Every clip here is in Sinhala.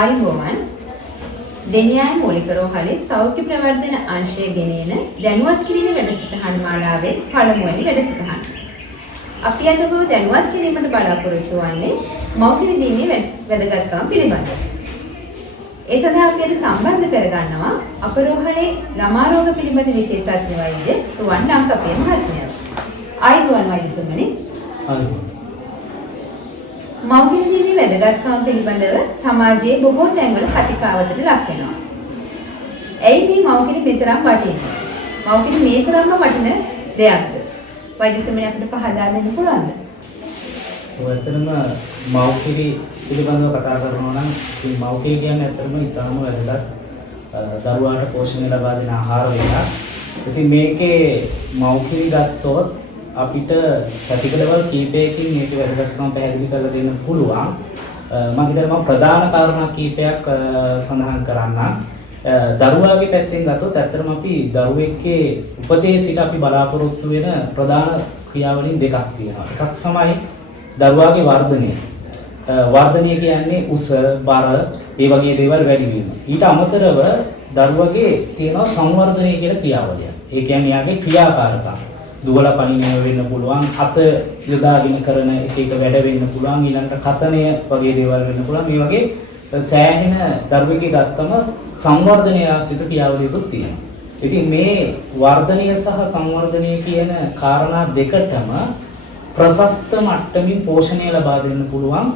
ආයුබෝවන් දෙනියාය මූලික රෝහලේ සෞඛ්‍ය ප්‍රවර්ධන අංශය ගෙනෙන දැනුවත් කිරීම වැඩසටහන් මාලාවේ පළමුවැනි වැඩසටහන. අපි අද ඔබව දැනුවත් කිරීමට බලාපොරොත්තු වන්නේ මව්කිරි දීමේ වැදගත්කම පිළිබඳව. ඒ සඳහා අපි අද සම්බන්ධ කරගන්නවා අප රෝහලේ ළමා රෝග පිළිබඳ විශේෂඥ වෛද්‍ය රුවන් ලංකපේ මහත්මයා. ආයුබෝවන් වෛද්‍යතුමනි. ආයුබෝවන්. මව්කිරි දීමේ වැදගත්කම පිළිබඳව සමාජයේ බොහෝ තැන්වල කතිකාවතට ලක් වෙනවා. ඇයි මේ මව්කිරි මෙතරම් වටින්නේ? මව්කිරි මේ තරම්ම වටින දෙයක්ද? වෛද්‍යතුමනි අපිට පහදා දෙන්න පුළුවන්ද? ඔයතරම මව්කිරි පිළිබඳව කතා කරනවා නම් මේ මව්කිරි කියන්නේ ඇත්තටම ඉතාම වැදගත් දරුවාට පෝෂණය ලබා දෙන ආහාර වේලා. ඉතින් මේකේ මව්කිරි ගත්තොත් අපිට පැතිකඩවල් කීපයකින් මේක වැදගත්කම පැහැදිලි කරලා දෙන්න පුළුවන්. මම හිතනවා ප්‍රධාන කාරණා කීපයක් සඳහන් කරන්නම්. දරුවාගේ පැත්තෙන් ගත්තොත් ඇත්තටම අපි දරුවෙක්ගේ උපතේ සිට අපි බලාපොරොත්තු වෙන ප්‍රධාන ක්‍රියාවලින් දෙකක් තියෙනවා. එකක් තමයි දරුවාගේ වර්ධනය. වර්ධනය කියන්නේ උස, බර, ඒ වගේ දේවල් වැඩි වීම. ඊට අමතරව දරුවගේ තියෙනවා සංවර්ධනය කියලා ක්‍රියාවලිය. ඒ කියන්නේ යාගේ ක්‍රියාකාරකම්. දුවලා පණිනව වෙන්න පුළුවන්, අත යොදාගෙන කරන එක වැඩ වෙන්න පුළුවන්, ඊළඟට කතනය වගේ දේවල් වෙන්න පුළුවන්. මේ වගේ සෑහෙන දරුවෙක්ගේ ගත්තම සංවර්ධනය ආශ්‍රිත ක්‍රියාවලියකුත් තියෙනවා. ඉතින් මේ වර්ධනය සහ සංවර්ධනය කියන කාරණා දෙකටම ප්‍රශස්ත මට්ටමින් පෝෂණය ලබා දෙන්න පුළුවන්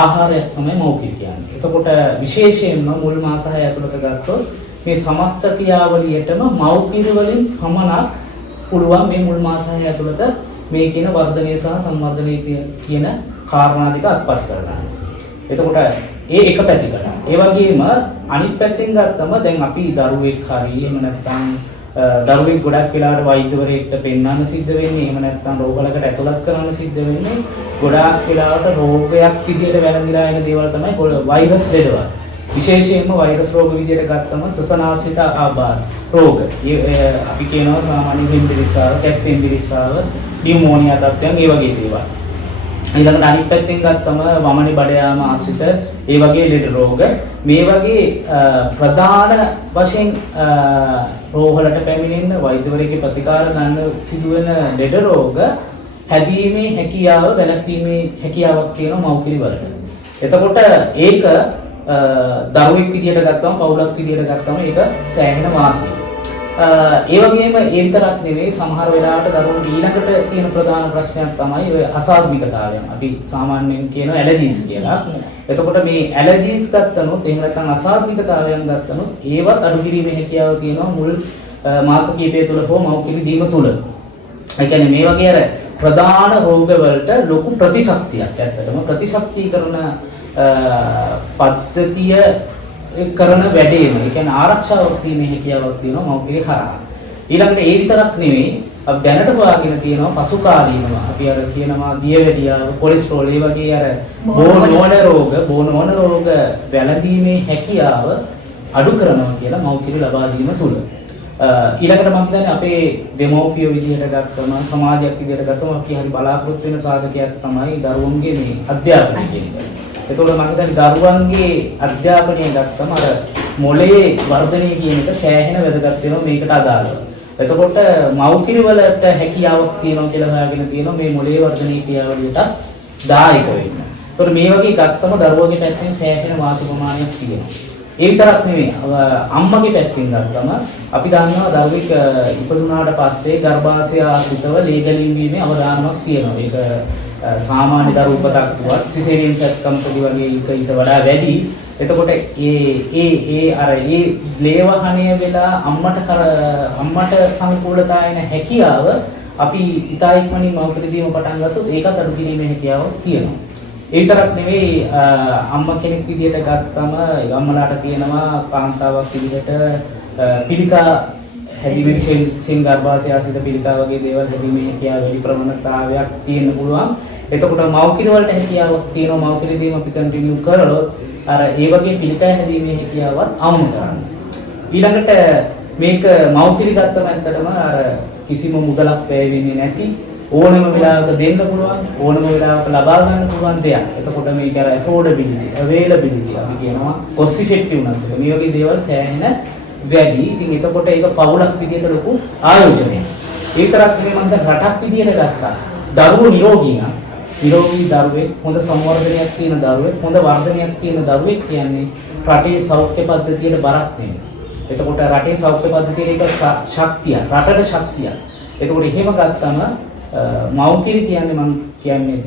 ආහාරයක් තමයි මව්කිරි කියන්නේ. එතකොට විශේෂයෙන්ම මුල් මාස 6 ඇතුළත ගත්තොත් මේ සමස්ත ක්‍රියාවලියටම මව්කිරි වලින් පමණක් පුළුවන් මේ මුල් මාස 6 ඇතුළත මේ කියන වර්ධනය සහ සංවර්ධනය කියන කාරණා දෙක අත්පත් කරගන්න. එතකොට ඒ එක පැතිකඩ. ඒ වගේම අනිත් පැත්තෙන් ගත්තම දැන් අපි දරුවෙක් හරි එහෙම නැත්නම් දරුවෙක් ගොඩක් වෙලාවට වෛද්‍යවරයෙක්ට පෙන්වන්න සිද්ධ වෙන්නේ. එහෙම නැත්නම් රෝගලකට ඇතුළත් කරන්න සිද්ධ වෙන්නේ. ගොඩාක් වෙලාවට රෝගයක් විදියට වැළඳිලා එන දේවල් තමයි වෛරස් ලෙඩවල්. විශේෂයෙන්ම වෛරස් රෝග විදියට ගත්තම සසනාශ්‍රිත ආබාධ රෝග. අපි කියනවා සාමාන්‍ය හෙම්බිරිස්සාව, කැස්සෙම්බිරිස්සාව, නියුමෝනියා තත්ත්වයන් ඒ වගේ දේවල්. ඊළඟට අනිත් පැත්තෙන් ගත්තම වමනේ බඩ යාම ආශ්‍රිත ඒ වගේ ලෙඩ රෝග. මේ වගේ ප්‍රධාන වශයෙන් රෝගවලට පැමිණෙන වෛද්‍යවරයෙක්ගේ ප්‍රතිකාර ගන්න සිදුවෙන ලෙඩ රෝග හැදීමේ හැකියාව වැළැක්වීමේ හැකියාවක් තියෙන මව්කිරි වලට. එතකොට ඒක දරුවෙක් විදියට ගත්තම පවුලක් විදියට ගත්තම ඒක සෑහෙන වාසියි. ඒ වගේම ඒ විතරක් නෙවෙයි සමහර වෙලාවට දරුවන්ට ඊළඟට තියෙන ප්‍රධාන ප්‍රශ්නයක් තමයි ඔය අසාධ්විකතාවයන්. අපි සාමාන්‍යයෙන් කියන ඇලර්ජිස් කියලා. එතකොට මේ ඇලර්ජිස් ගත්තනොත් එහෙම නැත්නම් අසාධ්විකතාවයන් ගත්තනොත් ඒවත් අඩු කිරීමේ හැකියාව තියෙනවා මුල් මාස කිහිපය තුළ හෝ මව්කිරි දීම තුළ. ඒ කියන්නේ මේ වගේ අර ප්‍රධාන රෝග වලට ලොකු ප්‍රතිශක්තියක් ඇත්තටම ප්‍රතිශක්තිකරණ පද්ධතිය කරන වැඩේම ඒ කියන්නේ ආරක්ෂාවක් දීමේ හැකියාවක් තියෙනවා මව්කිරි හරහා. ඊළඟට ඒ විතරක් නෙවෙයි අපි දැනට හොයාගෙන තියෙනවා පසුකාලීනව අපි අර කියනවා දියවැඩියාව, කොලෙස්ටරෝල් ඒ වගේ අර බෝන නොවන රෝග වැළඳීමේ හැකියාව අඩු කරනවා කියලා මව්කිරි ලබා දීම තුල. ඊළඟට මම හිතන්නේ අපේ දෙමව්පිය විදිහට ගත්තම සමාජයක් විදිහට ගත්තම අපි හරි බලාපොරොත්තු වෙන සාධකයක් තමයි දරුවන්ගේ මේ අධ්‍යාපනය කියන එක. එතකොට මම හිතන්නේ දරුවන්ගේ අධ්‍යාපනය ගත්තම අර මොළයේ වර්ධනය කියන එක සෑහෙන වැදගත් වෙනවා මේකට අදාළව. එතකොට මව්කිරි වලට හැකියාවක් තියෙනවා කියලා හොයාගෙන තියෙනවා මේ මොළයේ වර්ධනය ක්‍රියාවලියට දායක වෙන්න. එතකොට මේ වගේ ගත්තම දරුවගේ පැත්තෙන් සෑහෙන වාසි ප්‍රමාණයක් තියෙනවා. ඒ විතරක් නෙවෙයි අම්මගේ පැත්තෙන් ගත්තම අපි දන්නවා දරුවෙක් ඉපදුනාට පස්සේ ගර්භාෂය ආශ්‍රිතව ලේ ගැලීම් වීමේ අවදානමක් තියෙනවා. ඒක සාමාන්‍ය දරු උපතක් වුවත් සිසේරියන් සත්කම්පති වගේ ඊට වඩා වැඩි. එතකොට ඒ ලේවහණය වෙලා අම්මට සංකූලතාවයන හැකියාව අපි ඉතා ඉක්මනින් මව්කිරි දීම පටන් ගත්තොත් ඒකත් අඩු කිරීමේ හැකියාවක් තියෙනවා. ඒ විතරක් නෙවෙයි අම්මා කෙනෙක් විදිහට ගත්තම අම්මලාට තියෙනවා කාන්තාවක් විදිහට පිළිකා හැදිවිච්චෙන් ගර්භාෂය ආශ්‍රිත පිළිකා වගේ දේවල් හැදීමේ හැකියාව වැඩි ප්‍රවණතාවයක් තියෙන්න පුළුවන්. එතකොට මව්කිරි වලට හැකියාවක් තියෙනවා මව්කිරි දීම අපි කන්ටිනියු කරලොත් අර ඒ වගේ පිළිකා හැදීමේ හැකියාවත් අවුල් කරන්න. ඊළඟට මේක මව්කිරි ගත්තම ඇත්තටම අර කිසිම මුදලක් වැය වෙන්නේ නැති ඕනම වෙලාවක දෙන්න පුළුවන් ඕනම වෙලාවක ලබා ගන්න පුළුවන් දෙයක්. එතකොට මේක අර affordability, availability අපි කියනවා cost effectiveness එක. මේ වගේ දේවල් සෑහෙන වැඩි. ඉතින් එතකොට ඒක පවුලක් විදියට ලොකු ආයෝජනයක්. ඒ විතරක් නෙමෙයි මම දැන් රටක් විදියට ගත්තා. දරුවෝ නිරෝගී නම් නිරෝගී දරුවෙක්, හොඳ සංවර්ධනයක් තියෙන දරුවෙක්, හොඳ වර්ධනයක් තියෙන දරුවෙක් කියන්නේ රටේ සෞඛ්‍ය පද්ධතියට බරක් නෙමෙයි. එතකොට රටේ සෞඛ්‍ය පද්ධතියේ එක ශක්තිය, රටට ශක්තිය. එතකොට එහෙම ගත්තම මව්කිරි කියන්නේ මම කියන්නේ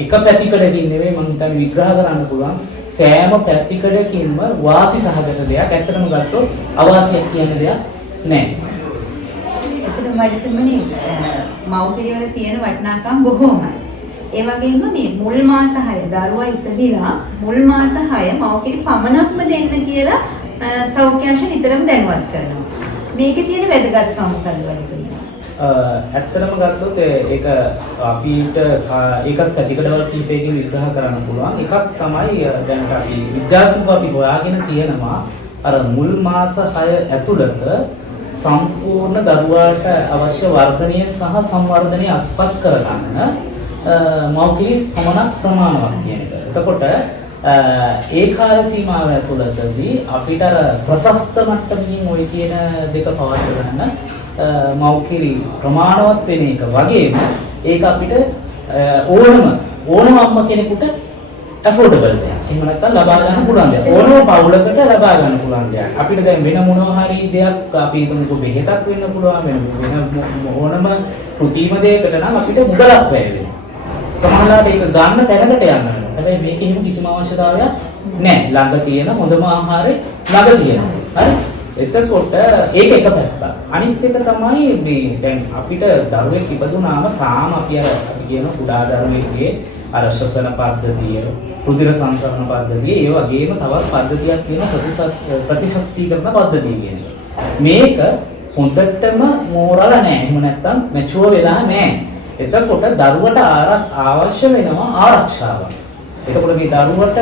එක පැතිකඩකින් නෙවෙයි මම හිතන්නේ විග්‍රහ කරන්න පුළුවන් සෑම පැතිකඩකින්ම වාසි සහගත දෙයක්. ඇත්තටම ගත්තොත් අවාසියක් කියන දෙයක් නැහැ. ඇත්තටම වයිතුමනි මව්කිරි වල තියෙන වටිනාකම් බොහෝමයි. ඒ වගේම මේ මුල් මාස 6 දරුවා ඉපදිලා මුල් මාස 6 මව්කිරි පමණක්ම දෙන්න කියලා සෞඛ්‍ය අංශ නිතරම දැනුවත් කරනවා. මේකේ තියෙන වැදගත්කම මොකද වයිතුමනි? ඇත්තටම ගත්තොත් ඒක අපිට ඒකත් පැතිකඩවල කීපයකින් විග්‍රහ කරන්න පුළුවන්. එකක් තමයි දැන් අපි විද්‍යාත්මකව අපි හොයාගෙන තියෙනවා අර මුල් මාස 6 ඇතුළත සම්පූර්ණ දරුවාට අවශ්‍ය වර්ධනය සහ සංවර්ධනය අත්පත් කරගන්න මව්කිරි පමණක් ප්‍රමාණවත් කියන එක. එතකොට ඒ කාල සීමාව ඇතුළතදී අපිට අර ප්‍රශස්ත මට්ටමින් ওই කියන දෙක පවත් ගන්න මව්කිරි ප්‍රමාණවත් වෙන එක වගේම ඒක අපිට ඕනම අම්මා කෙනෙකුට affordable දෙයක්. එහෙම නැත්නම් ලබා ගන්න පුළුවන් දෙයක්. ඕනම පවුලකට ලබා ගන්න පුළුවන් දෙයක්. අපිට දැන් වෙන මොනවා හරි දෙයක් අපි හිතමුකෝ බෙහෙතක් වෙන්න පුළුවන් වෙන ඕනම කෘතිම දෙයකට නම් අපිට මුදලක් වැය වෙනවා. සමහරවිට ඒක ගන්න තැනකට යන්න වෙනවා. හැබැයි මේක එහෙම කිසිම අවශ්‍යතාවයක් නැහැ. ළඟ තියෙන හොඳම ආහාරය ළඟ තියෙනවා. හරි? එතකොට ඒක එක පැත්තක්. අනිත් එක තමයි මේ දැන් අපිට දරුවෙක් ඉපදුනාම තාම අපි කියන කුඩා දරුවෙක්ගේ අර ශ්වසන පද්ධතිය, රුධිර සංසරණ පද්ධතිය, ඒ වගේම තවත් පද්ධතියක් තියෙනවා ප්‍රතිශක්තිකරණ පද්ධතිය කියන එක. මේක හොඳටම මෝරලා නැහැ. එහෙම නැත්නම් මැචුවර් වෙලා නැහැ. එතකොට දරුවට අවශ්‍ය වෙනවා ආරක්ෂාවක්. එතකොට මේ දරුවට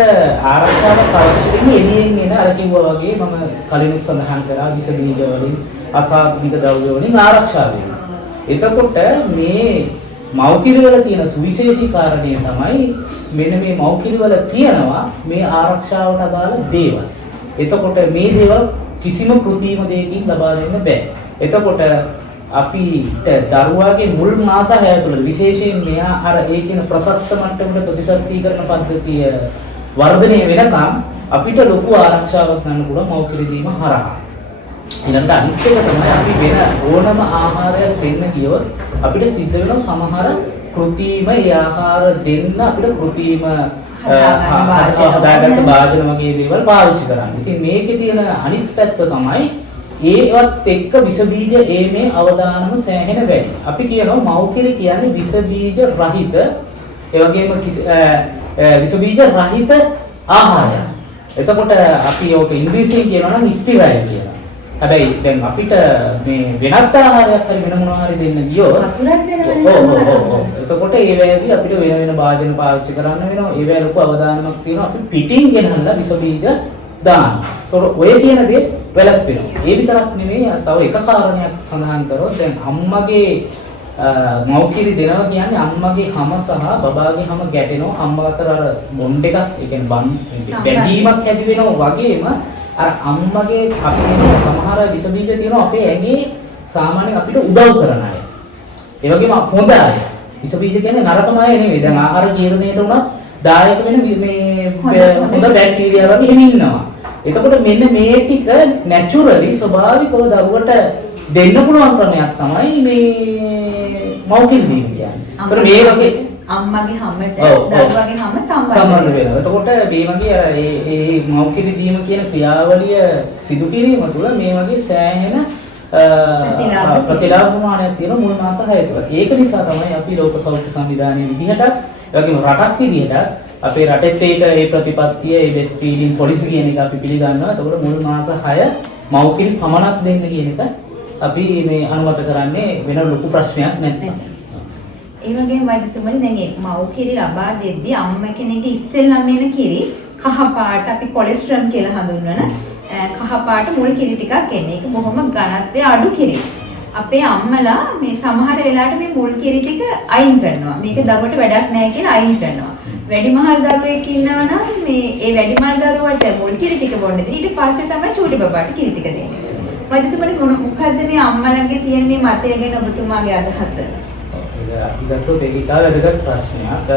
ආරක්ෂාවක් අවශ්‍ය වෙන්නේ එළියෙන් එන අර කිව්වා වගේ මම කලින් සඳහන් කරා විස බීජ වලින් අසාධ්නික ද්‍රව්‍ය වලින් ආරක්ෂා වෙනවා. එතකොට මේ මව්කිරි වල තියෙන සුවිශේෂී කාරණේ තමයි මෙන්න මේ මව්කිරි වල තියෙනවා මේ ආරක්ෂාවට අදාළ දේවල්. එතකොට මේ දේවල් කිසිම කෘත්‍රිම දෙයකින් ලබා දෙන්න බෑ. එතකොට අපිට දරුවාගේ මුල් මාස 6 තුළ විශේෂයෙන් මෙහා අර ඒ කියන ප්‍රශස්ත මට්ටමේ ප්‍රතිශක්තිකරණ පද්ධතිය වර්ධනය වෙනකම් අපිට ලොකු ආරක්ෂාවක් ගන්න පුළුවන් මව්කිරි දීම හරහා. ඊළඟට අනිත් එක තමයි අපි වෙන ඕනම ආහාරයක් දෙන්න ගියොත් අපිට සිද්ධ වෙන සමහර කෘත්‍රිම ආහාර දෙන්න අපිට කෘත්‍රිම හදාගත්ත භාජන වගේ දේවල් පාවිච්චි කරන්න. ඉතින් මේකේ තියෙන අනිත් පැත්ත තමයි ඒවත් එක්ක විස බීජ ඒමේ අවදානම සෑහෙන වැඩි. අපි කියනවා මව්කිරි කියන්නේ විස බීජ රහිත ඒ වගේම විස බීජ රහිත ආහාරය. එතකොට අපි ඕක ඉංග්‍රීසියෙන් කියනවා නම් ස්ටිරයිල් කියලා. හැබැයි දැන් අපිට මේ වෙනත් ආහාරයක් හරි වෙන මොනවා හරි දෙන්න ගියොත් එතකොට ඒ වෙලාවේදී අපිට වෙන වෙන භාජන පාවිච්චි කරන්න වෙනවා. ඒ වෙලාව ලොකු අවදානමක් තියෙනවා. අපි පිටින් ගෙනහලා විස බීජ දාන්න. ඒතකොට ඔය කියන දේ වැළැක්වෙනවා. ඒ විතරක් නෙමෙයි තව එක කාරණයක් සඳහන් කරොත් දැන් අම්මගේ මව්කිරි දෙනවා කියන්නේ අම්මගේ හැම සහ බබාගේ හැම ගැටෙනවා. අම්මා අතර අර බොන්ඩ් එකක් ඒ කියන්නේ බැඳීමක් ඇති වෙනවා වගේම අර අම්මගේ අපි කියන සමහර විස බීජ තියෙනවා අපේ ඇඟේ සාමාන්‍යයෙන් අපිට උදව් කරන අය. ඒ වගේම හොඳ අය. විස බීජ කියන්නේ නරකම අය නෙවෙයි. දැන් ආහාර ජීර්ණයට උනත් දායක වෙන මේ හොඳ බැක්ටීරියා වගේ එහෙම ඉන්නවා. එතකොට මෙන්න මේ ටික නැචරලි ස්වභාවිකව දරුවට දෙන්න පුළුවන් ක්‍රමයක් තමයි මේ මව්කිරි දීම කියන්නේ. ඒතර මේ වගේ අම්මගේ හැමට දරුවගේ හැම සම්බන්ධ වෙනවා. එතකොට මේ වගේ ඒ මව්කිරි දීම කියන ක්‍රියාවලිය සිදු කිරීම තුළ මේ වගේ සෑහෙන ප්‍රතිලාභ ප්‍රමාණයක් තියෙන මුල් මාස 6 තුළ. ඒක නිසා තමයි අපි ලෝක සෞඛ්‍ය සංවිධානයේ විදිහට ඒ වගේම රටක් විදිහට අපේ රටෙත් ඒ ප්‍රතිපත්තිය ඒ බෙස්ට් ෆීඩින් පොලිසි කියන එක අපි පිළිගන්නවා. එතකොට මුල් මාස 6 මව්කිරි පමණක් දෙන්න කියන එක අපි මේ අනුමත කරන්නේ වෙන ලොකු ප්‍රශ්නයක් නැත්නම්. ඒ වගේම වෛද්‍යතුමනි දැන් මේ මව්කිරි ලබා දෙද්දී අම්මා කෙනෙක්ගේ ඉස්සෙල්ලාම එන කිරි කහ පාට අපි කොලෙස්ටරෝල් කියලා හඳුන්වන කහ පාට මුල් කිරි ටිකක් එන්නේ. ඒක බොහොම ඝනත්වයේ අඩු කිරි. අපේ අම්මලා මේ සමහර වෙලාවට මේ මුල් කිරි ටික අයින් කරනවා. මේක දරුවට වැඩක් නැහැ කියලා අයින් කරනවා. වැඩිමහල් දරුවෙක් ඉන්නවා නම් මේ ඒ වැඩිමහල් දරුවට මුල් කිරි ටික බොන්න දෙන. ඊට පස්සේ තමයි චූටි බබාට කිරි ටික දෙන්නේ. වෛද්‍යතුමනි මොකද්ද මේ අම්මලගේ තියෙන මේ මතය ගැන ඔබතුමාගේ අදහස? අපි ගත්තොත් ඒක ඉතාල වැදගත් ප්‍රශ්නයක්.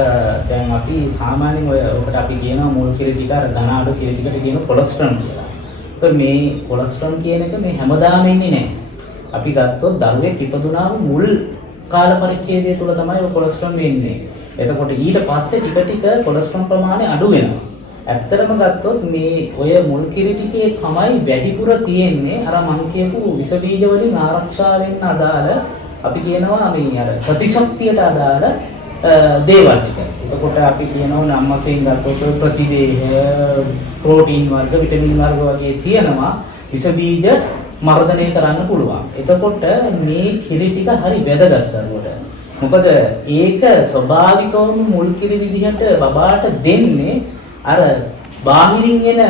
දැන් අපි සාමාන්‍යයෙන් ඔකට අපි කියනවා මුල් කිරි ටික අර ධන අඩු කිරි ටිකට කියන කොලෙස්ටරෝල් කියලා. ඒත් මේ කොලෙස්ටරෝල් කියන එක මේ හැමදාම එන්නේ නැහැ. අපි ගත්තොත් දරුවෙක් ඉපදුනාම මුල් කාල පරිච්ඡේදය තුල තමයි ඔය කොලෙස්ටරෝල් වෙන්නේ. එතකොට ඊට පස්සේ ටික ටික කොලෙස්ටරෝල් ප්‍රමාණය අඩු වෙනවා. ඇත්තටම ගත්තොත් මේ ඔය මුල් කිරි ටිකේ තමයි වැඩිපුර තියෙන්නේ අර මං කියපු විස බීජ වලින් ආරක්ෂා වෙන්න අදාළ අපි කියනවා මේ අර ප්‍රතිශක්තියට අදාළ දේවල් ටික. එතකොට අපි කියනවා අම්මසෙන් ගත්තොත් ප්‍රතිදේහ, ප්‍රෝටීන් වර්ග, විටමින් වර්ග වගේ තියෙනවා විස බීජ මර්ධනය කරන්න පුළුවන්. එතකොට මේ කිරි ටික හරි වැදගත් දරුවට. මොකද ඒක ස්වභාවිකවම මුල් කිරි විදිහට බබාට දෙන්නේ අර බාහිරින් එන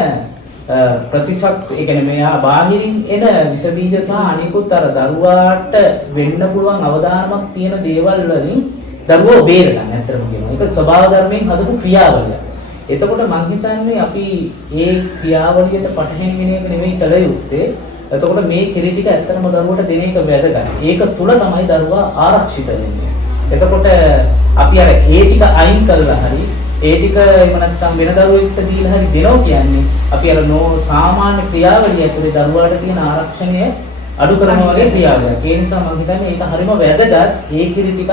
ප්‍රතිශක්ති ඒ කියන්නේ මෙයා බාහිරින් එන විස බීජ සහ අනිකුත් අර දරුවාට වෙන්න පුළුවන් අවදානමක් තියෙන දේවල් වලින් දරුවෝ බේරගන්න ඇත්තටම කියනවා. ඒක ස්වභාව ධර්මයෙන් හදපු ක්‍රියාවලිය. එතකොට මම හිතන්නේ අපි ඒ ක්‍රියාවලියට පටහැනි වෙන එක නෙමෙයි කළ යුත්තේ. එතකොට මේ කිරි ටික ඇත්තටම දරුවට දෙන එක වැදගත්. ඒක තුල තමයි දරුවා ආරක්ෂිත වෙන්නේ. එතකොට අපි අර ඒ ටික අයින් කළා හරි ඒ ටික එහෙම නැත්නම් වෙන දරුවෙක්ට දීලා හරි දෙනවා කියන්නේ අපි අර සාමාන්‍ය ක්‍රියාවලිය ඇතුලේ දරුවාට තියෙන ආරක්ෂණය අඩු කරනවා වගේ ක්‍රියාවලියක්. ඒ නිසා මම හිතන්නේ ඒක හරිම වැදගත් ඒ කිරි ටික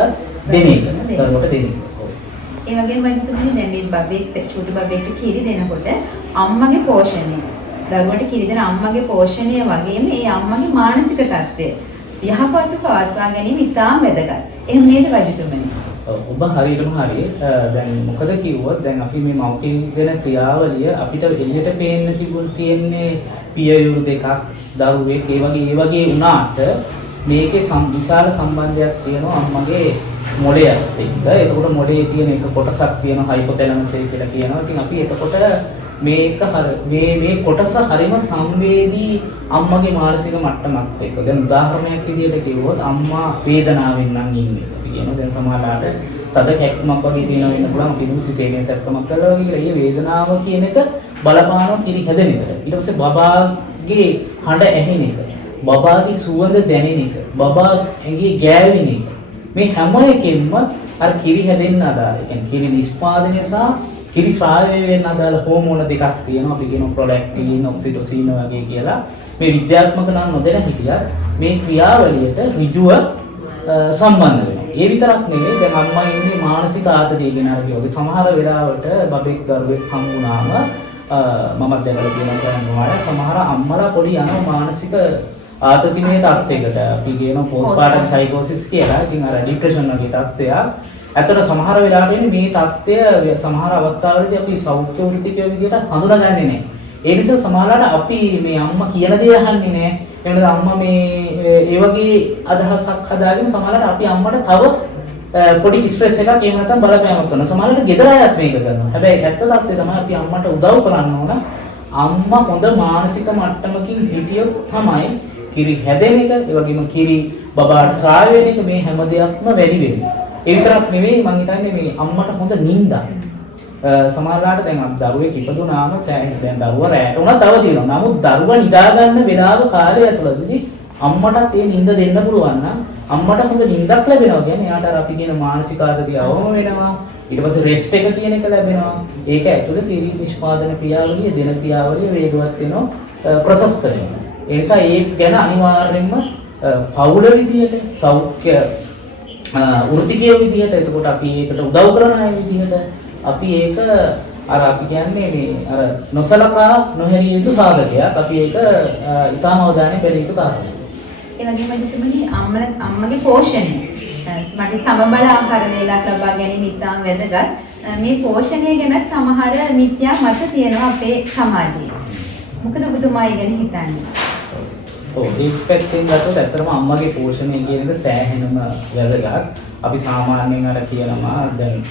දෙන එක දරුවට දෙන එක. ඒ වගේම වෛද්‍යතුමනි දැන් මේ බබෙක් චූටි බබෙක්ට කිරි දෙනකොට අම්මගේ පෝෂණය දරුවට කිරි දෙන අම්මගේ පෝෂණය වගේම ඒ අම්මගේ මානසික තත්ත්වය යහපත්ව පවත්වා ගැනීම ඉතාම වැදගත්. එහෙම නේද වෛද්‍යතුමනි? ඔබ හරියටම හරිය. දැන් මොකද කිව්වොත් දැන් අපි මේ මව්කින් දෙන ක්‍රියාවලිය අපිට එළියට පේන්න තියෙන්නේ පියයුරු දෙකක් දරුවෙක් ඒ වගේ වුණාට මේකේ විශාල සම්බන්ධයක් තියෙනවා අම්මගේ මොළයත් එක්ක. එතකොට මොළයේ තියෙන එක කොටසක් තියෙනවා හයිපොතැලමස් කියලා කියනවා. ඉතින් අපි එතකොට මේක මේ කොටස හරිම සංවේදී අම්මගේ මානසික මට්ටමත් එක්ක. දැන් උදාහරණයක් විදිහට කිව්වොත් අම්මා වේදනාවෙන් නම් ඉන්නේ. අපි කියනවා දැන් සමහරවිට තද කැක්කමක් වගේ තියෙනවා වෙන්න පුළුවන්. කිසිම සිසේනිය සැක්කමක් කරලා වගේ කියලා. මේ වේදනාව කියන එක බලපානවා කිරි හැදෙන එකට. ඊට පස්සේ බබාගේ හඬ ඇහෙන එක. බබාගේ සුවඳ දැනෙන එක. බබා ඇඟේ ගෑවෙන එක. මේ හැම එකෙන්ම අර කිරි හැදෙන්න අදාළ. ඒ කියන්නේ කිරි නිෂ්පාදනය සහ කිරි ස්‍රාවය වෙන්න අදාළ හෝමෝන දෙකක් තියෙනවා. අපි කියනවා ප්‍රොලැක්ටින්, ඔක්සිටොසින් වගේ කියලා. මේ විද්‍යාත්මක නම් නොදැන හිටියත් මේ ක්‍රියාවලියට ඍජුව සම්බන්ධ වෙනවා. ඒ විතරක් නෙවෙයි දැන් අම්මා ඉන්නේ මානසික ආතතියකින් හරි වගේ සමහර වෙලාවට බබෙක් දරුවෙක් හමු වුණාම මමත් දැකලා තියෙනවා සමහර අම්මලා පොඩි යනවා මානසික ආතතිමය තත්යකට. අපි කියනවා පෝස්ට්පාර්ටම් සයිකෝසිස් කියලා. ඉතින් අර ડિප්‍රෙෂන් වගේ තත්ත්වයක්. ඇත්තට සමහර වෙලාවට මේ தත්ත්වය සමහර අවස්ථාවලදී අපි සෞඛ්‍ය වෘත්තිකයෝ විදිහට හඳුනාගන්නේ නැහැ. ඒ නිසා සමහරවිට අපි මේ අම්මා කියන දේ අහන්නේ නැහැ. එනද අම්මා මේ ඒ වගේ අදහසක් හදාගෙන සමහරවිට අපි අම්මට තව පොඩි ස්ට්‍රෙස් එකක් එහෙම නැත්නම් බලපෑමක් කරනවා. සමහරවිට ගෙදර අයත් මේක කරනවා. හැබැයි ඇත්ත தත්ත්වය තමයි අපි අම්මට උදව් කරන්න ඕන. අම්මා හොඳ මානසික මට්ටමකින් හිටියොත් තමයි කිරි හැදෙන එක, ඒ වගේම කිරි බබාට ස්‍රාව වෙන එක මේ හැම දෙයක්ම වැඩි වෙන්නේ. ඒ විතරක් නෙවෙයි මම හිතන්නේ මේ අම්මට හොඳ නිින්දක්. සමහරවිට දැන් දරුවෙක් ඉපදුනාම දැන් දරුවා රැට උනත් අවදි වෙනවා. නමුත් දරුවා නිදා ගන්න වෙලාව කාලය ඇතුළතදී අම්මටත් ඒ නිින්ද දෙන්න පුළුවන් නම් අම්මට හොඳ නිින්දක් ලැබෙනවා. කියන්නේ එයාට අර අපි කියන මානසික ආතතිය අවම වෙනවා. ඊට පස්සේ රෙස්ට් එක කියන එක ලැබෙනවා. ඒක ඇතුළේ කිරි නිෂ්පාදන ක්‍රියාවලිය දෙන ක්‍රියාවලිය වේගවත් වෙනවා, ප්‍රශස්ත වෙනවා. ඒ නිසා ඒ ගැන අනිවාර්යයෙන්ම පෞල විදියට සෞඛ්‍ය වෘත්තිකයේ විදිහට එතකොට අපි ඒකට උදව් කරන අය විදිහට අපි ඒක අර අපි කියන්නේ මේ අර නොසලකා නොහැරිය යුතු සාධකයක්. අපි ඒක ඊටම අවධානය බැලිය යුතු කාරණයක්. ඒ වගේම දෙතුමනි අම්මගේ පෝෂණය මට සමබල ආහාර වේලක් ලබා ගැනීම ඉතාම වැදගත්. මේ පෝෂණය ගැන සමහර මිත්‍යා මත තියෙනවා අපේ සමාජයේ. මොකද ඔබතුමා ඒ ගැන හිතන්නේ? ඒ පැත්තෙන් ගත්තොත් ඇත්තටම අම්මගේ පෝෂණය කියන එක සෑහෙනම වැදගත්. අපි සාමාන්‍යයෙන් අර කියනවා දැන්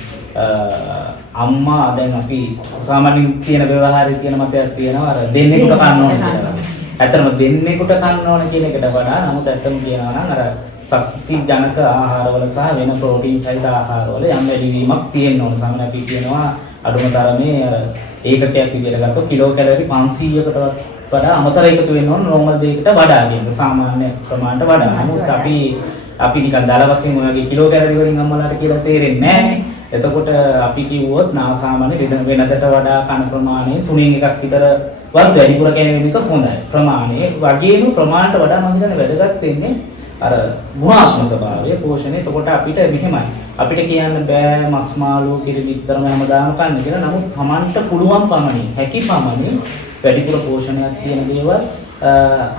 අම්මා දැන් අපි සාමාන්‍යයෙන් කියන ව්‍යවහාරයේ කියන මතයක් තියෙනවා අර දෙන්නෙකුට කන්න ඕන කියලා. ඇත්තටම දෙන්නෙකුට කන්න ඕන කියන එකට වඩා නමුත් ඇත්තම කියනවා නම් අර ශක්ති ජනක ආහාරවල සහ වෙන ප්‍රෝටීන් සහිත ආහාරවල යම් වැඩිවීමක් තියෙන්න ඕන. සමහර අපි කියනවා අඩුම තරමේ අර ඒකකයක් විදිහට ගත්තොත් කිලෝ කැලරි 500කටවත් වඩා අමතර එකතු වෙන්න ඕන නෝමල් දෙයකට වඩා කියන සාමාන්‍ය ප්‍රමාණයට වඩා. නමුත් අපි නිකන් දාලා වශයෙන් ඔයගේ කිලෝ කැලරි වලින් අම්මලාට කියලා තේරෙන්නේ නැහැ. එතකොට අපි කිව්වොත් නාසාමාන්‍ය වෙනදට වඩා කන ප්‍රමාණය 3න් එකක් විතර වත් වැඩිපුර කැන වෙන එක හොඳයි. ප්‍රමාණය වගේම ප්‍රමාණයට වඩා මම හිතන්නේ වැදගත් වෙන්නේ අර ගුණාත්මක භාවය පෝෂණය. එතකොට අපිට මෙහෙමයි. අපිට කියන්න බෑ මස් මාළු කිරි විතරම හැමදාම කන්න කියලා. නමුත් Tamanට පුළුවන් පමණින් හැකි පමණින් වැඩිපුර පෝෂණයක් තියෙන දේවල්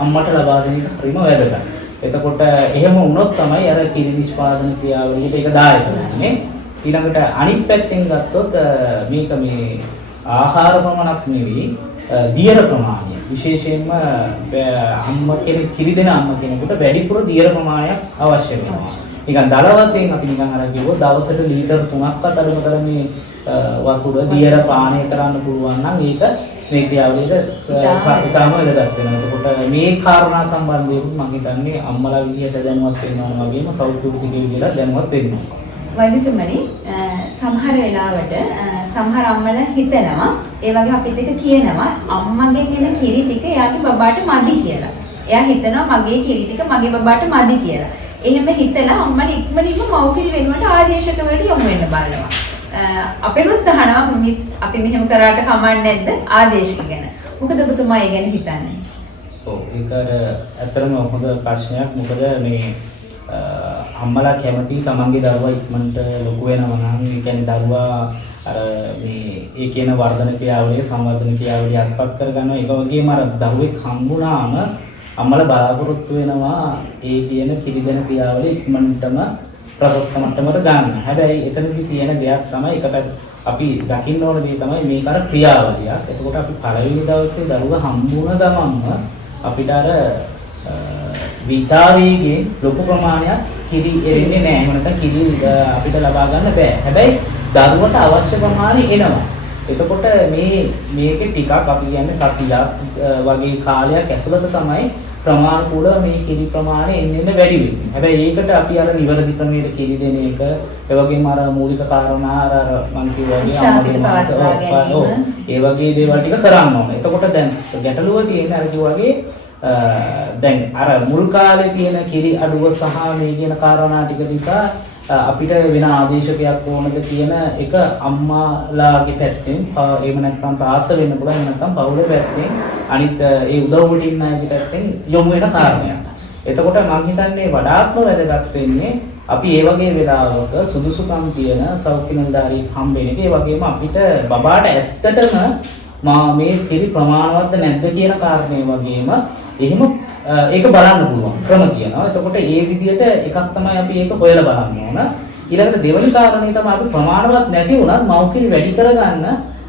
අම්මට ලබා දෙන එක හරිම වැදගත්. එතකොට එහෙම වුණොත් තමයි අර කිරි නිෂ්පාදන ක්‍රියාවලියට ඒක දායක වෙන්නේ. ඊළඟට අනිත් පැත්තෙන් ගත්තොත් මේක මේ ආහාර පමණක් නෙවෙයි දියර ප්‍රමාණය. විශේෂයෙන්ම අම්ම කෙනෙක් කිරි දෙන අම්ම කෙනෙකුට වැඩිපුර දියර ප්‍රමාණයක් අවශ්‍ය වෙනවා. නිකන් දල වශයෙන් අපි නිකන් අර කිව්වොත් දවසට ලීටර් 3ක්වත් අඩුමතර මේ වතුර දියර පානය කරන්න පුළුවන් නම් ඒක මේ ක්‍රියාවලියට ඉතාම වැදගත් වෙනවා. එතකොට මේ කාරණා සම්බන්ධයෙන් මම හිතන්නේ අම්මලා විදියට දැනුවත් වෙනවා වගේම සෞඛ්‍ය උපතිකේ විදියට දැනුවත් වෙනවා. වෛද්‍යතුමනි සමහර වෙලාවට සමහර අම්මලා හිතනවා ඒ වගේ අපිත් එක කියනවා අම්මගෙන් එන කිරි ටික එයාගේ බබාට මදි කියලා. එයා හිතනවා මගේ කිරි ටික මගේ බබාට මදි කියලා. එහෙම හිතලා අම්මලා ඉක්මනින්ම මව් කිරි වෙනුවට ආදේශක වලට යොමු වෙන්න බලනවා. අපෙලුත් අහනවා මිස් අපි මෙහෙම කරාට කමක් නැද්ද ආදේශක ගැන. මොකද ඔබතුමා ඒ ගැන හිතන්නේ? ඔව් ඒක ඇත්තටම හොඳ ප්‍රශ්නයක්. මොකද මේ අම්මලා කැමති තමන්ගේ දරුවා ඉක්මනට ලොකු වෙනවා නම් ඒ කියන්නේ දරුවා අර මේ ඒ කියන වර්ධන ක්‍රියාවලිය සංවර්ධන ක්‍රියාවලිය අත්පත් කරගන්නවා. ඒක වගේම අර දරුවෙක් හම්බුනාම අම්මලා බලාපොරොත්තු වෙනවා ඒ කියන කිරි දෙන ක්‍රියාවලිය ඉක්මනටම ප්‍රසස්ත මට්ටමට ගන්න. හැබැයි එතනදී තියෙන දෙයක් තමයි අපි දකින්න ඕන දේ තමයි මේක අර ක්‍රියාවලියක්. එතකොට අපි පළවෙනි දවසේ දරුවා හම්බුන ගමන්ම අපිට අර විතාවේගේ ලොකු ප්‍රමාණයක් කිරි එරෙන්නේ නැහැ. එහෙම නැත්නම් කිරි අපිට ලබා ගන්න බෑ. හැබැයි දරුවට අවශ්‍ය ප්‍රමාණය එනවා. එතකොට මේකේ ටිකක් අපි කියන්නේ සතියක් වගේ කාලයක් ඇතුළත තමයි ප්‍රමාණිකව මේ කිරි ප්‍රමාණය එන්න වැඩි වෙන්නේ. හැබැයි ඒකට අපි අර නිවැරදි ක්‍රමයට කිරි දෙන එක, ඒ වගේම අර මූලික කාරණා අර මම කිව්වා වගේ ඒ වගේ දේවල් ටික කරන්න ඕනේ. එතකොට දැන් ගැටලුව තියෙන්නේ අර කිව්වාගේ දැන් අර මුල් කාලේ තියෙන කිරි අඩුව සහ මේ කියන කාරණා ටික නිසා අපිට වෙන ආදේශකයක් ඕනද කියන එක අම්මාලාගේ පැත්තෙන් එහෙම නැත්නම් තාත්තා වෙන්න පුළුවන් එහෙම නැත්නම් පවුලේ පැත්තෙන් අනිත් ඒ උදව්වට ඉන්න අයගේ පැත්තෙන් යොමු වෙන කාරණයක්. එතකොට මම හිතන්නේ වඩාත්ම වැදගත් වෙන්නේ අපි ඒ වගේ වෙලාවක සුදුසුකම් තියෙන සෞඛ්‍ය නිලධාරියෙක් හම්බෙන එක. ඒ වගේම අපිට බබාට ඇත්තටම මේ කිරි ප්‍රමාණවත්ද නැද්ද කියන කාරණේ වගේම එහෙම ඒක බලන්න පුළුවන් ක්‍රම තියෙනවා. එතකොට ඒ විදිහට එකක් තමයි අපි ඒක හොයලා බලන්න ඕන. ඊළඟට දෙවෙනි කාරණේ තමයි අපි ප්‍රමාණවත් නැති වුණත් මව්කිරි වැඩි කරගන්න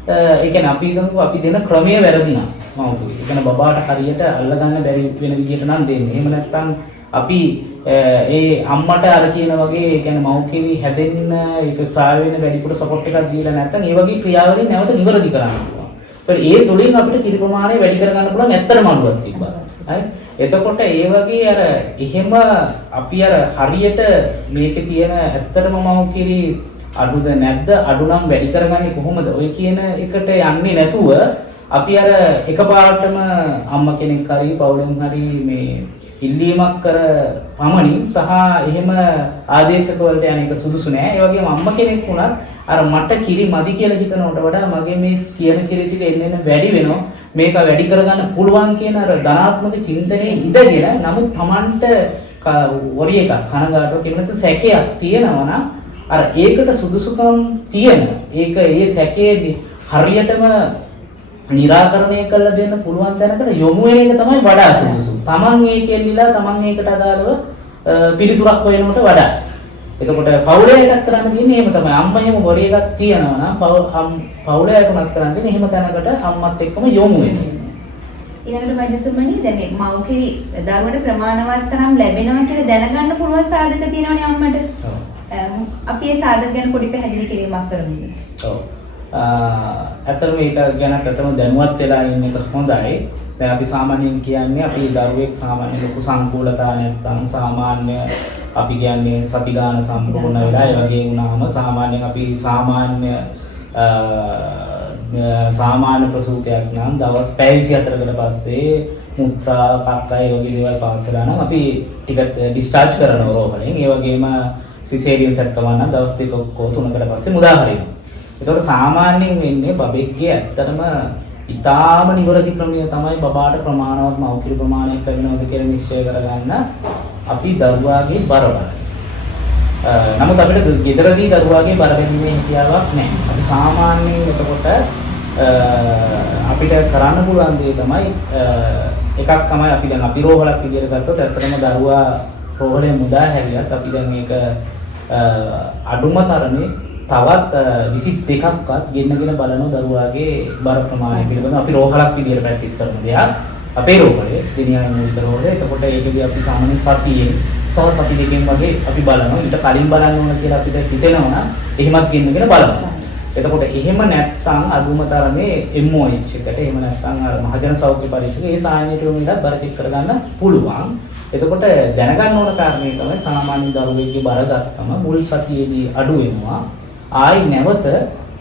ඒ කියන්නේ අපි හිතමු අපි දෙන ක්‍රමය වැරදි නම් මව්කිරි. ඒ කියන්නේ බබාට හරියට අල්ලගන්න බැරි වෙන විදිහට නම් දෙන්නේ. එහෙම නැත්නම් අපි ඒ අම්මට අර කියන වගේ ඒ කියන්නේ මව්කිරි හැදෙන්න ඒක ත්‍රාව වෙන වැඩිපුර සපෝට් එකක් දීලා නැත්නම් ඒ වගේ ක්‍රියාවලින් නැවත නිවැරදි කරන්න පුළුවන්. ඒ තුලින් අපිට කිරි ප්‍රමාණය වැඩි කරගන්න පුළුවන් ඇත්තටම අඩුවක් තිබ්බා. හරි. එතකොට ඒ වගේ අර එහෙම අපි අර හරියට මේකේ තියෙන ඇත්තටම මව්කිරි අඩුද නැද්ද අඩු නම් වැඩි කරගන්නේ කොහොමද? ඔය කියන එකට යන්නේ නැතුව අපි අර එකපාරටම අම්ම කෙනෙක් හරි පවුලෙන් හරි මේ ඉල්ලීමක් කර පමණින් සහ එහෙම ආදේශක වලට යන එක සුදුසු නෑ. ඒ වගේම අම්ම කෙනෙක් වුණත් අර මට කිරි මදි කියලා හිතනවට වඩා මගේ මේ කියන කිරි ටික එන්න වැඩි වෙනවා. මේක වැඩි කරගන්න පුළුවන් කියන අර ධනාත්මක චින්තනයේ ඉඳගෙන නමුත් Tamanට වරි එකක් කනගාටුවක් කියන සැකයක් තියෙනවා නම් අර ඒකට සුදුසුකම් තියෙන ඒක ඒ සැකේ හරියටම निराකරණය කරලා දෙන්න පුළුවන් තැනකට යොමු වෙන එක තමයි වඩා සුදුසු. Taman ඒකෙල්ලිලා Taman ඒකට අදාළව පිළිතුරක් හොයනවට වඩා. එතකොට පවුලයටත් කරන්න තියෙන්නේ එහෙම තමයි. අම්මා එහෙම වරි එකක් තියනවා නම් පවුලයටත් කරන්න තියෙන්නේ එහෙම තැනකට අම්මත් එක්කම යොමු වෙන්න. ඊළඟට වෛද්‍යතුමනි දැන් මේ මව්කිරි දරුවට ප්‍රමාණවත් තරම් ලැබෙනවා කියලා දැනගන්න පුළුවන් සාධක තියෙනවනේ අම්මට. ඔව්. අපි ඒ සාධක ගැන පොඩි පැහැදිලි කිරීමක් කරමු. ඔව්. ඇත්තටම ඒක ගැන ඇත්තටම දැනුවත් වෙලා ඉන්න එක හොඳයි. දැන් අපි සාමාන්‍යයෙන් කියන්නේ අපි දරුවෙක් සාමාන්‍ය ලොකු සංකූලතා නැත්නම් සාමාන්‍ය අපි කියන්නේ සති ගාන සම්පූර්ණ වෙලා ඒ වගේ වුණාම සාමාන්‍යයෙන් අපි සාමාන්‍ය ප්‍රසූතියක් නම් දවස් පැය 24කට පස්සේ මුත්‍රා කක්කා ඒ වගේ දේවල් පාස් වෙලා නම් අපි ටික ඩිස්චාර්ජ් කරනවා රෝහලෙන්. ඒ වගේම සිසේරියන් සෙට් කරනවා නම් දවස් 2-3කට පස්සේ මුදා හරිනවා. ඒතකොට සාමාන්‍යයෙන් වෙන්නේ බබෙක්ගේ ඇත්තටම ඊටාම නිවැරදි ක්‍රමය තමයි බබාට ප්‍රමාණවත් මව්කිරි ප්‍රමාණයක් ලැබෙනවද කියලා නිශ්චය කරගන්න අපි දරුවාගේ බර බලන්න. නමුත් අපිට ගෙදරදී දරුවාගේ බර ගැනීමේ හැකියාවක් නැහැ. අපි සාමාන්‍යයෙන් එතකොට අපිට කරන්න පුළුවන් දේ තමයි එකක් තමයි අපි දැන් අපි රෝහලක් විදියට ගත්තොත් ඇත්තටම දරුවා රෝහලේ මුදා හැරියත් අපි දැන් මේක අඩුම තරමේ තවත් 22ක්වත් ගෙන්නගෙන බලන දරුවාගේ බර ප්‍රමාණය පිළිබඳව අපි රෝහලක් විදියට ප්‍රැක්ටිස් කරන දෙයක්. අපේ රෝහලේ දිනියන් මූලික රෝහලේ. එතකොට ඒකදී අපි සාමාන්‍ය සතියෙන් සහ සති දෙකෙන් වගේ අපි බලනවා. ඊට කලින් බලන්න ඕන කියලා අපිට හිතෙනවා නම් එහෙමත් ගෙන්නගෙන බලනවා. එතකොට එහෙම නැත්නම් අදුම තරමේ MOH එකට එහෙම නැත්නම් මහජන සෞඛ්‍ය පරීක්ෂකේ ඒ සායනිකවලට බර චෙක් කරගන්න පුළුවන්. එතකොට දැනගන්න ඕන කාරණේ තමයි සාමාන්‍ය දරුවෙක්ගේ බර ගත්තම මුල් සතියේදී අඩු වෙනවා. ආයි නැවත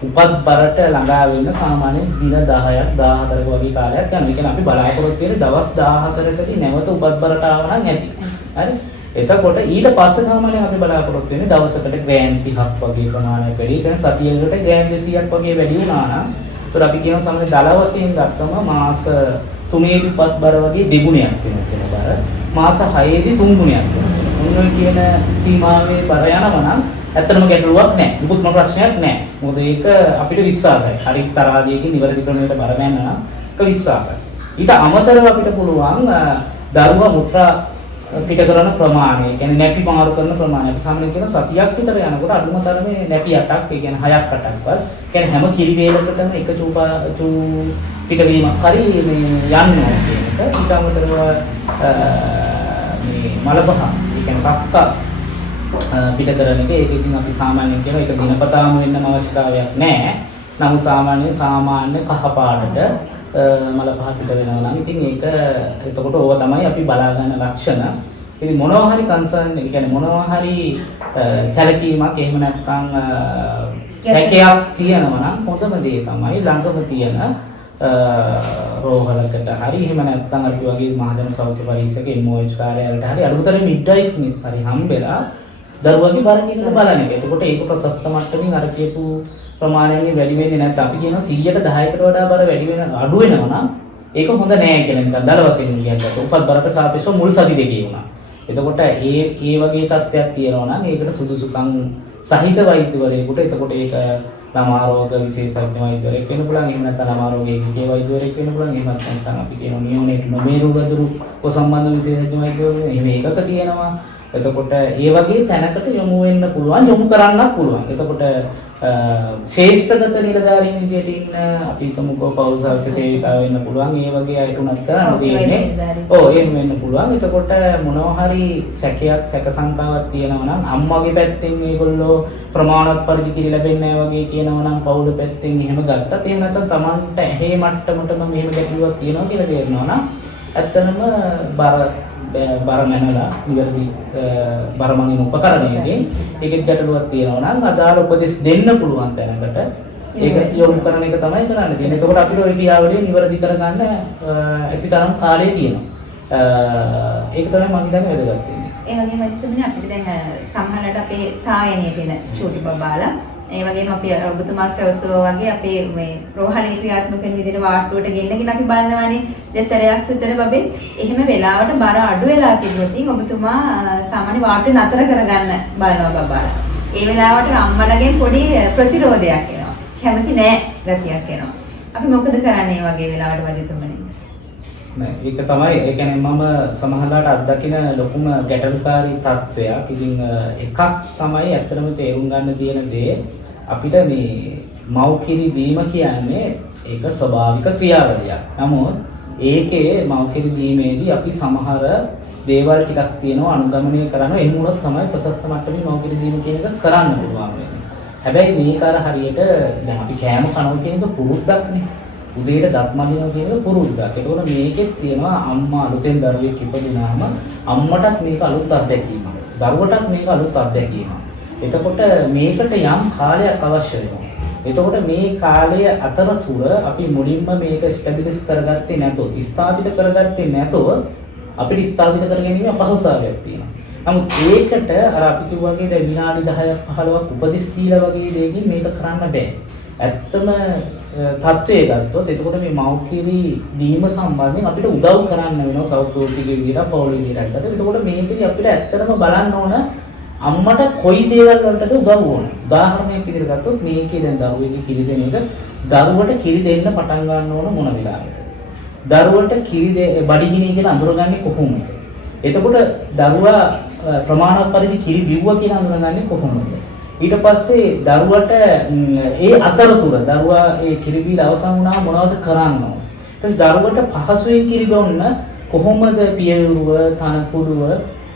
උපත් බරට ළඟා වෙන්න සාමාන්‍යයෙන් දින 10ක් 14ක වගේ කාලයක් යනවා. ඒ කියන්නේ අපි බලාපොරොත්තු වෙන්නේ දවස් 14කදී නැවත උපත් බරට ආව නම් ඇති. හරි? එතකොට ඊට පස්සේ සාමාන්‍යයෙන් අපි බලාපොරොත්තු වෙන්නේ දවසකට ග්‍රෑම් 30ක් වගේ ප්‍රමාණයක් වැඩි. දැන් සතියකට ග්‍රෑම් 200ක් වගේ වැඩි වුණා නම් ඒතර අපි කියනවා සාමාන්‍ය දල වශයෙන් ගත්තම මාස 3ේදී උපත් බර වගේ දෙගුණයක් වෙනවා කියන බර. මාස 6ේදී 3 ගුණයක් වෙනවා. මොනවා කියන සීමාවේ බර යනවා නම් ඇත්තටම ගැටලුවක් නැහැ. මුකුත්ම ප්‍රශ්නයක් නැහැ. මොකද ඒක අපිට විශ්වාසයි. හරි තරහාදීකින් නිවැරදි ක්‍රමයකට බර ගන්න නම් ඒක විශ්වාසයි. ඊට අමතරව අපිට පුළුවන් දරුවා මුත්‍රා පිට කරන ප්‍රමාණය, ඒ කියන්නේ නැපි මාරු කරන ප්‍රමාණය. අපි සාමාන්‍යයෙන් කියන සතියක් විතර යනකොට අඩුම තරමේ නැපි 8ක්, ඒ කියන්නේ 6ක් 8ක්වත්. ඒ කියන්නේ හැම කිරි වේලකටම එක පිටවීමක් හරි මේ යන්න ඕනේ කියන එක. ඊට අමතරව මේ මලපහ, ඒ කියන්නේ කක්ක පිට කරන එක. ඒක ඉතින් අපි සාමාන්‍යයෙන් කියන එක දිනපතාම වෙන්නම අවශ්‍යතාවයක් නැහැ. නමුත් සාමාන්‍ය කහ පාටට මල පහ පිට වෙනවා නම් ඉතින් ඒක එතකොට ඕව තමයි අපි බලා ගන්න ලක්ෂණ. ඉතින් මොනවා හරි කන්සර්න්, ඒ කියන්නේ මොනවා හරි සැලකීමක් එහෙම නැත්නම් සැකයක් තියෙනවා නම් හොඳම දේ තමයි ළඟම තියෙන රෝහලකට හරි එහෙම නැත්නම් අපි වගේ මහජන සෞඛ්‍ය පරීක්ෂක MOH කාර්යාලයට හරි අලුතෙන් මිඩ්වයිෆ් මිස් හරි හම්බෙලා දරුවගේ බර ගිහින් බලන එක. එතකොට ඒක ප්‍රශස්ත මට්ටමින් අර කියපු ප්‍රමාණයෙන් වැඩි වෙන්නේ නැත්නම් අපි කියනවා 100ට 10කට වඩා බර වැඩි වෙන අඩු වෙනවා නම් ඒක හොඳ නෑ කියලා නිකන් දල වශයෙන් කියන්නත්. උපත් බරට සාපේක්ෂව මුල් සති දෙකේ වුණා. එතකොට ඒ වගේ තත්ත්වයක් තියෙනවා නම් ඒකට සුදුසුකම් සහිත වෛද්‍යවරයෙකුට එතකොට ඒක ළමා රෝග විශේෂඥ වෛද්‍යවරයෙක් වෙන්න පුළුවන්. එහෙම නැත්නම් ළමා රෝග ඒකේ වෛද්‍යවරයෙක් වෙන්න පුළුවන්. එහෙම නැත්නම් අපි කියනවා නියෝනේට් නොමේරුගදුරු සම්බන්ධ විශේෂඥ වෛද්‍යවරයෙක්. එහෙම එකක තියෙනවා. එතකොට ඒ වගේ තැනකට යොමු වෙන්න පුළුවන්, යොමු කරන්නත් පුළුවන්. එතකොට ශේෂ්ඨගත නිලධාරීන් විදියට ඉන්න අපි හිතමුකෝ පෞල් සෞඛ්‍ය සේවිකාව වෙන්න පුළුවන්. ඒ වගේ අයට උනත් කරන්න තියෙන්නේ. ඔව් එහෙම වෙන්න පුළුවන්. එතකොට මොනවා හරි සැක සංකාවක් තියෙනවා නම් අම්මගේ පැත්තෙන් මේගොල්ලෝ ප්‍රමාණවත් පරිදි කිරි ලැබෙන්නේ නැහැ වගේ කියනවා නම් පෞල් පැත්තෙන් එහෙම ගත්තත් එහෙම නැත්නම් Tamanට ඇහි මට්ටමටම මෙහෙම ගැටලුවක් තියෙනවා කියලා තේරෙනවා නම් ඇත්තනම බර මැනලා නිවැරදි බර මනින උපකරණයකින් ඒකෙත් ගැටලුවක් තියෙනවා නම් අදාළ උපදෙස් දෙන්න පුළුවන් තැනකට ඒක යොමු කරන එක තමයි කරන්න තියෙන්නේ. එතකොට අපිට ওই ක්‍රියාවලිය නිවැරදි කරගන්න ඇතිතරම් කාලය තියෙනවා. ඒක තමයි මම හිතන්නේ වැදගත් වෙන්නේ. ඒ වගේම තමයි අපිට දැන් සමහරවිට අපේ සායනයේ වෙන චූටි බබාලා ඒ වගේම අපි ඔබතුමාත් පැවසුවා වගේ අපේ මේ රෝහලේ ක්‍රියාත්මක වෙන විදිහට වාට්ටුවට ගෙන්නගෙන අපි බලනවානේ දෙසරයක් විතර බබේ. එහෙම වෙලාවට බර අඩු වෙලා තිබුණොත් ඔබතුමා සාමාන්‍ය වාට්ටුව නතර කරගන්න බලනවා බබාලා. ඒ වෙලාවට අම්මලගෙන් පොඩි ප්‍රතිරෝධයක් එනවා. කැමති නෑ ගතියක් එනවා. අපි මොකද කරන්නේ මේ වගේ වෙලාවට වදිතුමනේ? නෑ ඒක තමයි. ඒ කියන්නේ මම සමහරවිට අත්දකින ලොකුම ගැටලුකාරී තත්වයක්. ඉතින් එකක් තමයි ඇත්තටම තේරුම් ගන්න තියෙන දේ අපිට මේ මව්කිරි දීම කියන්නේ ඒක ස්වභාවික ක්‍රියාවලියක්. නමුත් ඒකේ මව්කිරි දීමේදී අපි සමහර දේවල් ටිකක් තියෙනවා අනුගමනය කරනවා. එහෙම වුණොත් තමයි ප්‍රශස්ත මට්ටමේ මව්කිරි දීම කියන එක කරන්න පුළුවන් වෙන්නේ. හැබැයි මේක අර හරියට දැන් අපි කෑම කනවා කියන එක පුරුද්දක්නේ. උදේට දත් මදිනවා කියන එක පුරුද්දක්. ඒකෝන මේකෙත් තියෙනවා අම්මා අලුතෙන් දරුවෙක් ඉපදුනාම අම්මටත් මේක අලුත් අත්දැකීමක්. දරුවටත් මේක අලුත් අත්දැකීමක්. එතකොට මේකට යම් කාලයක් අවශ්‍ය වෙනවා. එතකොට මේ කාලය අතරතුර අපි මුලින්ම මේක ස්ටැබිලිස් කරගත්තේ නැතොත්, ස්ථාපිත කරගත්තේ නැතොත් අපිට ස්ථාපිත කරගැනීමේ අපහසුතාවයක් තියෙනවා. නමුත් ඒකට අර අපි කිව්වා වගේ දැන් විනාඩි 10ක් 15ක් උපදෙස් දීලා වගේ දෙයකින් මේක කරන්න බෑ. ඇත්තම තත්ත්වයේ ගත්තොත් එතකොට මේ මව්කිරි දීම සම්බන්ධයෙන් අපිට උදව් කරන්න වෙනවා සෞඛ්‍යෝතිකේ විදිහට පොළොවේ විදිහට. එතකොට මේකදී අපිට ඇත්තටම බලන්න ඕන අම්මට කොයි දේවල් වලටද උදව් ඕන. උදාහරණයක් විදිහට ගත්තොත් මේකේ දැන් දරුවෙක් කිරි දෙන එක දරුවට කිරි දෙන්න පටන් ගන්න ඕන මොන වෙලාවකද? දරුවට කිරි බඩගිනි කියලා අඳුරගන්නේ කොහොමද? එතකොට දරුවා ප්‍රමාණවත් පරිදි කිරි බිව්වා කියලා අඳුරගන්නේ කොහොමද? ඊට පස්සේ දරුවට ඒ අතරතුර දරුවා ඒ කිරි බීලා අවසන් වුණාම මොනවද කරන්න ඕන? ඊට පස්සේ දරුවට පහසුවෙන් කිරි බොන්න කොහොමද පියවරුව, තනකුඩුව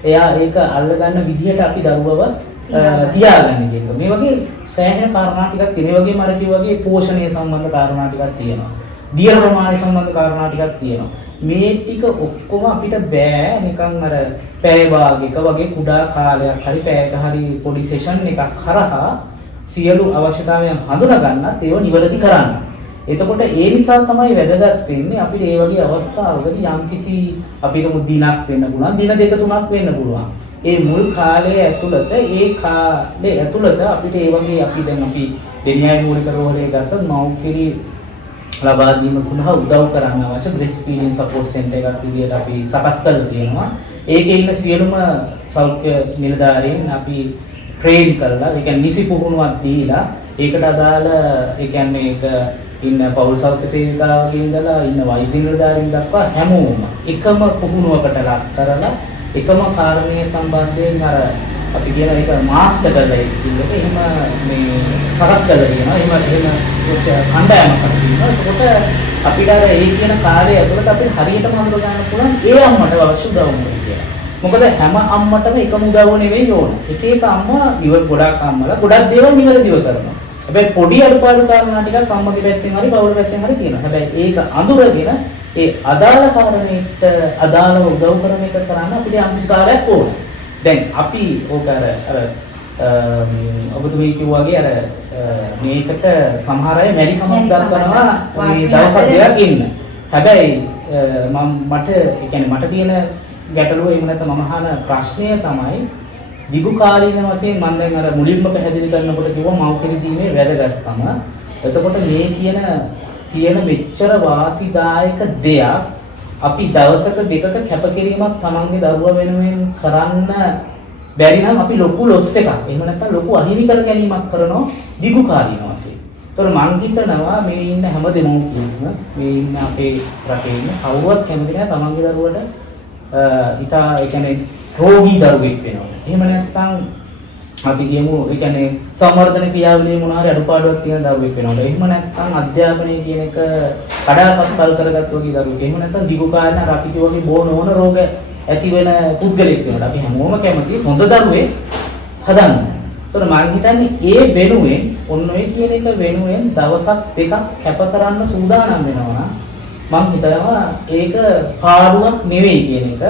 එයා ඒක අල්ලගන්න විදිහට අපි දරුවව තියාගන්නේ කියන එක. මේ වගේ සෑහෙන කාරණා ටිකක් තියෙනවා. ඒ වගේම අර කිව්වා වගේ පෝෂණය සම්බන්ධ කාරණා ටිකක් තියෙනවා. දියර ප්‍රමාණය සම්බන්ධ කාරණා ටිකක් තියෙනවා. මේ ටික ඔක්කොම අපිට බෑ නිකන් අර පැය භාගයක වගේ කුඩා කාලයක් හරි පැයක හරි පොඩි සෙෂන් එකක් හරහා සියලු අවශ්‍යතාවයන් හඳුනා ගන්නත් ඒව නිවැරදි කරන්න. එතකොට ඒ නිසා තමයි වැදගත් වෙන්නේ අපිට මේ වගේ අවස්ථාවකදී යම්කිසි අපිට දිනක් වෙන්න පුළුවන්, දින දෙක තුනක් වෙන්න පුළුවන්. ඒ මුල් කාලයේ ඇතුළත අපිට මේ වගේ අපි දැන් අපි දෙනියයි මූලික රෝහලේ ගත්තොත් මව්කිරි ලබා දීම සඳහා උදව් කරන්න අවශ්‍ය බ්‍රෙස්ට් ෆීඩින් සපෝට් සෙන්ටර් එකක් විදියට අපි සකස් කරලා තියෙනවා. ඒකේ ඉන්න සියලුම සෞඛ්‍ය නිලධාරීන් අපි ට්‍රේන් කරලා, ඒ කියන්නේ නිසි පුහුණුවක් දීලා, ඒකට අදාළ ඒ කියන්නේ ඒක ඉන්න පෞල් සෞඛ්‍ය සේවිකාවගේ ඉඳලා ඉන්න වෛද්‍ය නිලධාරීන් දක්වා හැමෝම එකම පුහුණුවකට ලක් කරලා එකම කාරණය සම්බන්ධයෙන් අර අපි කියන එක මාස්ටර් කරලා ඒ ස්කිල් එක එහෙම මේ සකස් කරලා තියෙනවා. එහෙම කණ්ඩායමක් කරලා. එතකොට අපිට අර ඒ කියන කාලය ඇතුළත අපිට හරියටම අඳුර ගන්න පුළුවන් ඒ අම්මට අවශ්‍ය උදව් මොකක්ද කියලා. මොකද හැම අම්මටම එකම උදව්ව නෙවෙයි ඕන. එක එක අම්මා ගොඩක් අම්මලා ගොඩක් දේවල් නිවැරදිව කරනවා. හැබැයි පොඩි අඩුපාඩු කාරණා ටිකක් අම්මගේ පැත්තෙන් හරි පවුල පැත්තෙන් හරි තියෙනවා. හැබැයි ඒක අඳුරගෙන ඒ අදාළ කාරණේට අදාළව උදව් කරන එක කරන්න අපිට යම්කිසි කාලයක් ඕන. දැන් අපි ඕක අර ඔබතුමී කිව්වා වගේ අර මේකට සමහර අය මැරිකමක් දක්වනවා මේ දවස් දෙකක් ඉන්න. හැබැයි මට ඒ කියන්නේ මට තියෙන ගැටලුව එහෙම නැත්නම් මම අහන ප්‍රශ්නය තමයි දිගු කාලීන වශයෙන් මම දැන් අර මුලින්ම පැහැදිලි කරනකොට කිව්වා මව්කිරි දීමේ වැදගත්කම. එතකොට මේ තියෙන මෙච්චර වාසිදායක දෙයක් අපි දවසක දෙකක කැපකිරීමක් තමන්ගේ දරුවා වෙනුවෙන් කරන්න බැරි නම් අපි ලොකු ලොස් එකක්. එහෙම නැත්නම් ලොකු අහිමි කර ගැනීමක් කරනවා දිගු කාලීන වශයෙන්. ඒතකොට මං හිතනවා මේ ඉන්න හැම දෙමව්පියන්ම මේ ඉන්න අපේ රටේ ඉන්න කවුරුවත් කැමති නැහැ තමන්ගේ දරුවට ඒ කියන්නේ රෝගී දරුවෙක් වෙනවා. එහෙම නැත්නම් අපි කියමු ඒ කියන්නේ සංවර්ධන ක්‍රියාවලියේ මොනවා හරි අඩුපාඩුවක් තියෙන දරුවෙක් වෙනවා. එහෙම නැත්නම් අධ්‍යාපනය කියන එක කඩාකප්පල් කරගත්තු වගේ දරුවෙක්. එහෙම නැත්නම් දිගු කාලීන අර අපි කියවගේ බෝනෝන රෝග ඇති වෙන පුද්ගලෙක් වෙනවා. අපි හැමෝම කැමති හොඳ දරුවෙක් හදන්න. ඒතර මම හිතන්නේ ඒ වෙනුවෙන් ඔන්න ඔය කියන එක වෙනුවෙන් දවසක් දෙකක් කැප කරන්න සූදානම් වෙනවා නම් මම හිතනවා ඒක පාඩුවක් නෙවෙයි කියන එක.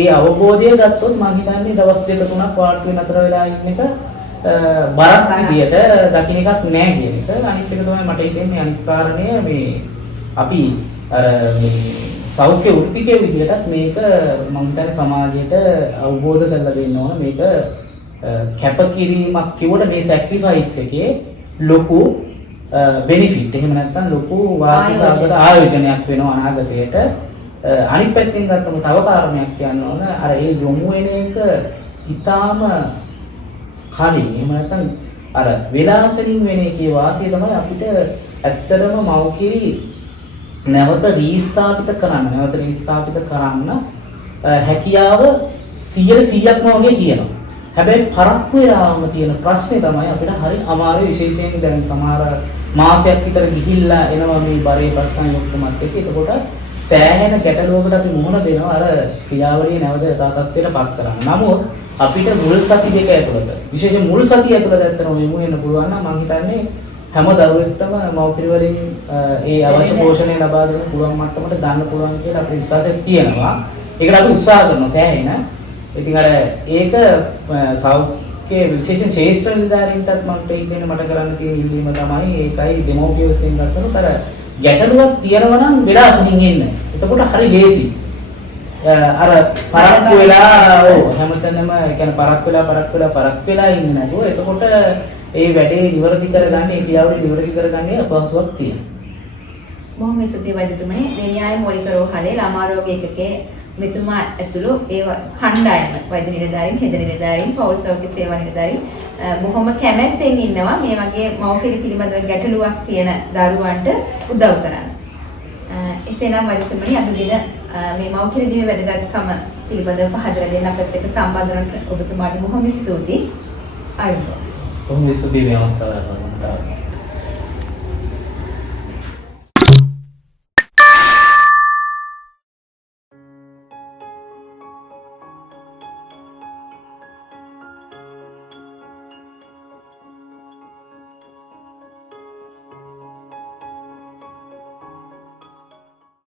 ඒ අවබෝධය ගත්තොත් මම හිතන්නේ දවස් දෙක තුනක් වාට් වෙන අතර වෙලා ඉන්න එක බරක් විදියට දකින්න එකක් නෑ කියන එක. අනිත් එක තමයි මට හිතෙන්නේ අනිත් කාරණය මේ අපි අර මේ සෞඛ්‍ය වෘත්තිකයේ විදිහටත් මේක මම හිතන්නේ සමාජයට අවබෝධ කරලා දෙන්න ඕන. මේක කැපකිරීමක් කිව්වට මේ සැක්‍රිෆයිස් එකේ ලොකු බෙනිෆිට් එහෙම නැත්නම් ලොකු වාසිසාගත ආයෝජනයක් වෙනවා අනාගතයට. අනිත් පැත්තෙන් ගත්තම තව කාරණයක් කියන්න ඕන අර ඒ යොමු වෙන එක ඊටාම කලින් එහෙම නැත්නම් අර වෙලාසලින් වෙන එකේ වාසිය තමයි අපිට ඇත්තටම මව්කිරි නැවත රීස්ථාපිත කරන්න හැකියාව 100%ක්ම වගේ තියෙනවා. හැබැයි පරක්කු වෙලාවම තියෙන ප්‍රශ්නේ තමයි අපිට හරි අමාරු විශේෂයෙන් දැන් සමහර මාසයක් විතර ගිහිල්ලා එනවා මේ බරේ ප්‍රශ්න ඔක්කොමත් එක්ක. එතකොට සෑහෙන ගැටලුවකට අපි මුහුණ දෙනවා අර ක්‍රියාවලිය නැවත යථා තත්ත්වයටපත් කරන්න. නමුත් අපිට මුල් සති දෙක ඇතුළත විශේෂයෙන් මුල් සතිය ඇතුළත ඇත්තටම මෙමු වෙන්න පුළුවන් නම් මම හිතන්නේ හැම දරුවෙක්ටම මව්පිරි වලින් ඒ අවශ්‍ය පෝෂණය ලබා දෙන්න පුළුවන් මට්ටමට ගන්න පුළුවන් කියලා අපේ විශ්වාසයක් තියෙනවා. ඒකට අපි උත්සාහ කරනවා සෑහෙන. ඉතින් අර ඒක සෞඛ්‍ය විශේෂ ශාස්ත්‍ර නිලධාරීන්ටත් මට කරන්න තියෙන ඉල්ලීම තමයි ඒකයි දෙමෝපිය වශයෙන් ගත්තොත් අර ගැටලුවක් තියෙනවා නම් විලාසින් ඉන්න. එතකොට හරි ලේසි. අර පරක්කු වෙලා හැමතැනම කියන්නේ පරක් වෙලා ඉන්නේ නැතුව එතකොට ඒ වැඩේ නිවැරදි කරගන්න ඒ ක්‍රියාවලිය නිවැරදි කරගන්නේ අපහසුයක් තියෙනවා. බොහොම ස්තුතියි වෛද්‍යතුමනි. දෙනියාය මූලික රෝහලේ ළමා රෝග ඒකකයේ මෙතුමා ඇතුළු ඒ කණ්ඩායම වෛද්‍ය නිලධාරීන්, හෙද නිලධාරීන්, පෞල් සෞඛ්‍ය සේවා නිලධාරීන් බොහොම කැමැත්තෙන් ඉන්නවා මේ වගේ මව්පිරි පිළිබඳව ගැටලුවක් තියෙන දරුවන්ට උදව් කරන්න. එසේනම් වෛද්‍යතුමනි අද දින මේ මව්පිරි දිනේ වැදගත්කම පිළිබඳව පහදලා දෙන්න අපිට එක්ක සම්බන්ධ වුණාට ඔබතුමාට බොහොම ස්තුතියි. ආයුබෝවන්. බොහොම ස්තුතියි මේ අවස්ථාව ලබා